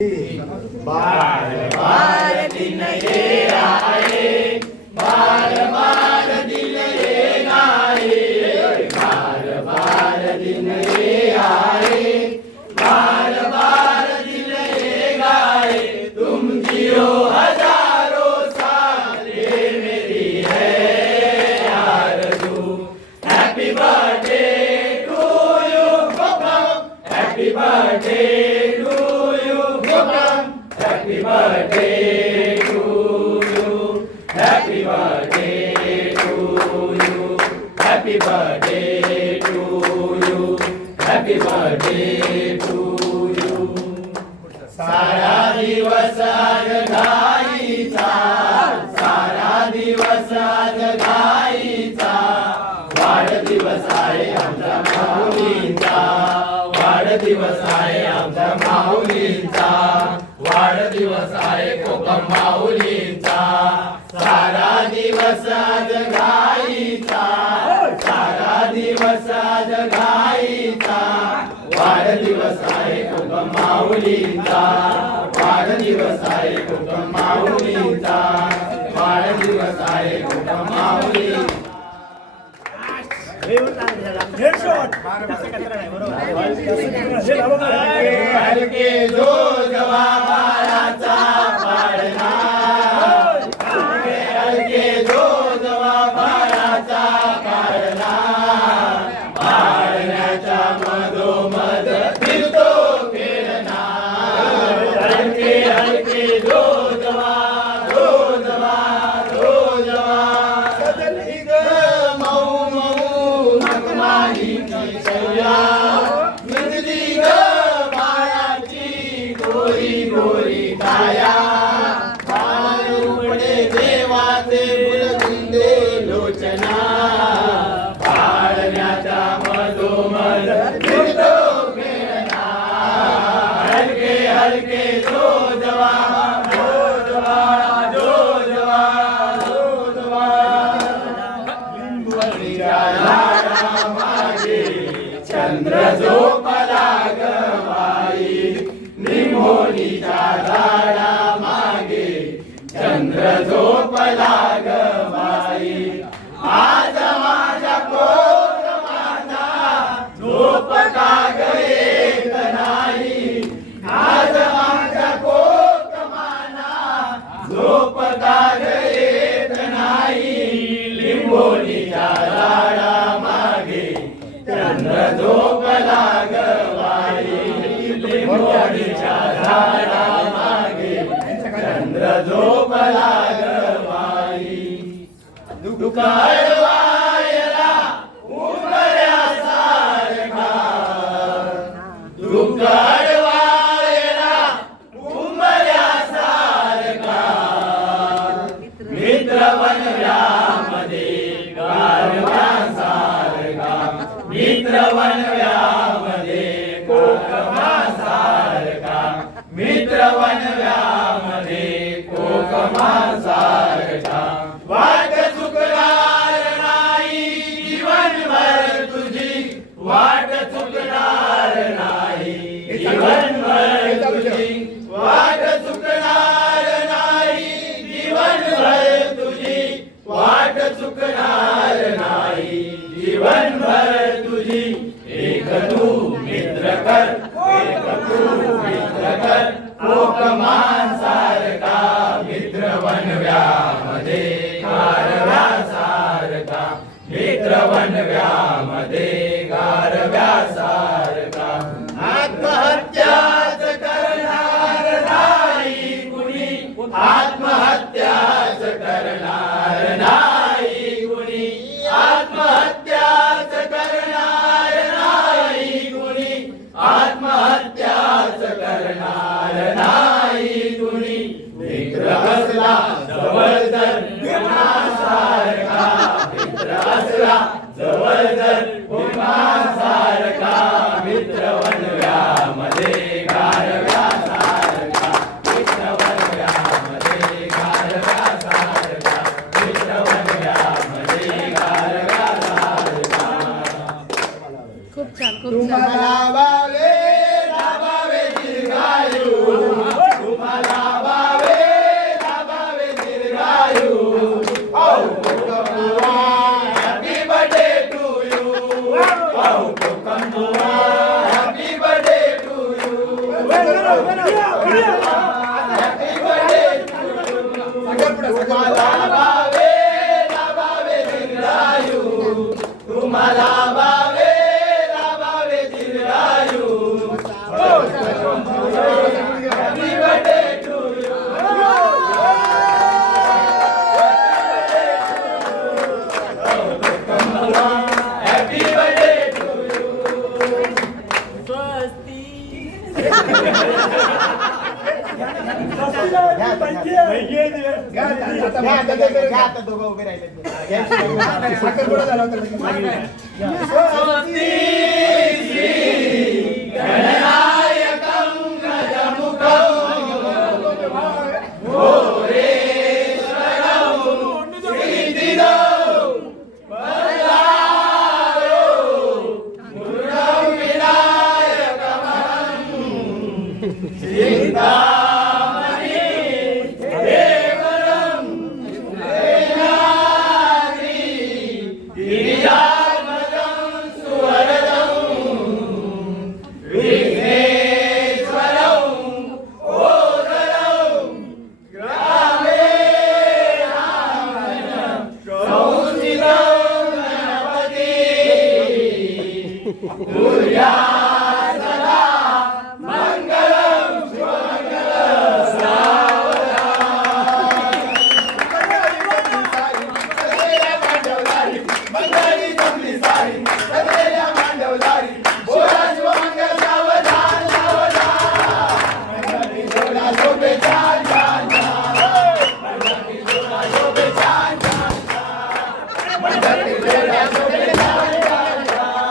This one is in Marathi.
बार बार दिन ये आए, बार बार दिन ये आए, बार बार दिन ये आए, बार बार दिन ये गाए। तुम जियो हजारों साल, ये मेरी है आरज़ू। हैप्पी बर्थडे टू यू बबम, happy birthday Happy birthday to you, happy birthday to you, happy birthday to you, happy birthday to you. सारा दिवस आज गाईचा, सारा दिवस आज गाईचा, वाढदिवस आहे आमच्या माऊलींचा, वाढदिवस आहे आमच्या माऊलींचा, वाढदिवस आहे कोकम माऊलींचा. सारा दिवस आज गाईचा, सारा दिवस आज गाईचा, वाढदिवस आहे कोकम माऊलींचा, वाढदिवस आहे कोकम माऊलींचा, वाढदिवस आहे कोकम माऊलींचा. हलके जो जवाबाराचा पाळणा, हलके जो जवाबाराचा पाळणा, पाळण्याच्या मधोमध फिरतो खेळणा. हलके हलके जो जवा, जो जवा, जो जवा, सजली ग मऊ मऊ नगमाईची सय्या, निजली ग बाळाची गोरी गोरी काया. पाळुपडे देवाचे बुलबुले लोचना, पाळण्याच्या मधोमध फिरतो खेळणा. हलके हलके जो जवा, जो जवा, जो जवा, जो जवा. लिंबवणीच्या झाडामागे चंद्र झोपला ग बाई, निमोनीच्या झाडा मागे चंद्र झोपला ग बाई. आज माझ्या कोकमाना झोप का ग येत नाही, आज माझ्या कोकमाना झोप का ग येत नाही. लिंबोनीच्या झाडा मागे चंद्र झोपला ग बाई, लिंबोनीच्या झाडा मागे चंद्र झोपला ग बाई. दुकाळवायला उमऱ्यासारखा, दुकाळवायला उमऱ्यासारखा, मित्र वनव्यामध्ये गारव्यासारखा, मित्र वनव्यामध्ये कोकमासारखा, मित्र वनव्यामध्ये कोकमासारखा. वाट चुकणार नाही जीवनभर तुझी, वाट चुकणार नाही जीवनभर तुझी, वाट चुकणार नाही जीवनभर तुझी, वाट चुकणार नाही जीवनभर तुझी. एक तू मित्र कर, एक तू मित्र कर, कोकमासारखा, मित्र वनव्यामध्ये गारव्यासारखा, मित्र वनव्यामध्ये गारव्यासारखा. आत्महत्याच करणार नाही कुणी, आत्महत्याच करणार नाही कुणी, आत्महत्याच करणार नाही कुणी, आत्महत्याच करणार नाही कुणी. मित्र असला जवळ जर भीमासारखा, मित्र असला जवळ जर भीमासारखा, मित्र वनव्यामध्ये गारव्यासारखा, मित्र वनव्यामध्ये गारव्यासारखा, मित्र वनव्यामध्ये गारव्यासारखा. खूप छान, खूप छान. तुम्हाला लाभावे, लाभावे दीर्घायु. तुम्हाला भावे लाभावे दीर्घायु तुम्हाला भावे लाभावे दीर्घायु Happy birthday to you. Happy birthday to you. गणनायकं गजमुखं घोरेश्वरं श्रीदिदो बल्लारो मुरुडं विनायकमहं चिन्तामणि देवरं वेदाद्रि गिरिजात्मजं सुवरदं विघ्नेश्वरं ओदरं ग्रामे रामनं संस्थितं गणपति दुर्या सदा मङ्गलं शुभमङ्गलं सावधान मंगली जमली सारी सगळ्या मांडवदारी बोला शुभमंगल सावधान सावधान मंगली जोडा शोभे छान छान मंगली जोडा शोभे छान छान मंगली जोडा शोभे छान छान